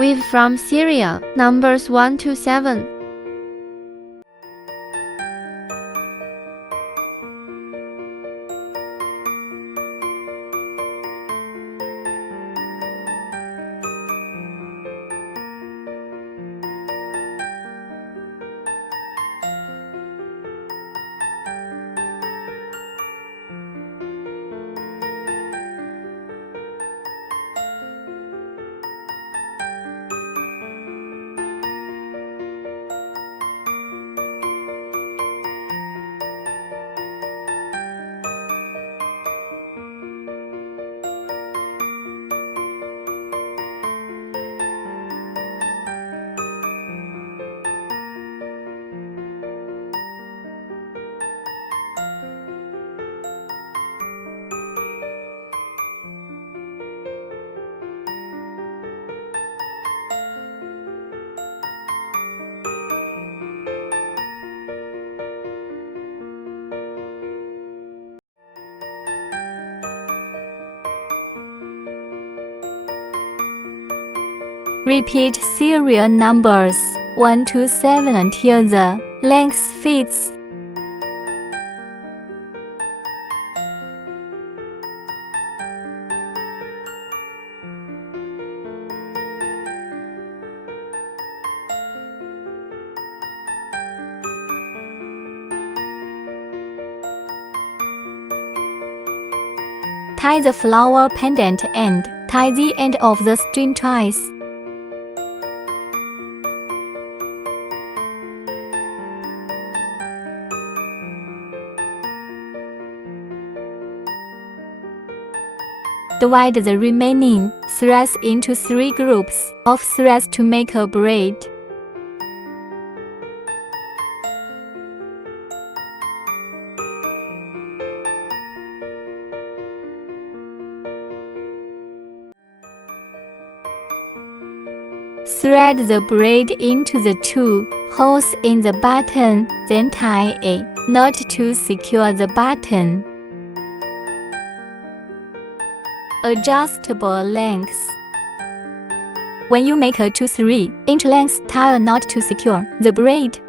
Weave from serial numbers 1 to 7. Repeat serial numbers 1 to 7 until the length fits. Tie the flower pendant and tie the end of the string twice. Divide the remaining threads into 3 groups of threads to make a braid. Thread the braid into the 2 holes in the button, then tie a knot to secure the button. Adjustable lengths. When you make a 2-3 inch length, tie a knot to secure the braid.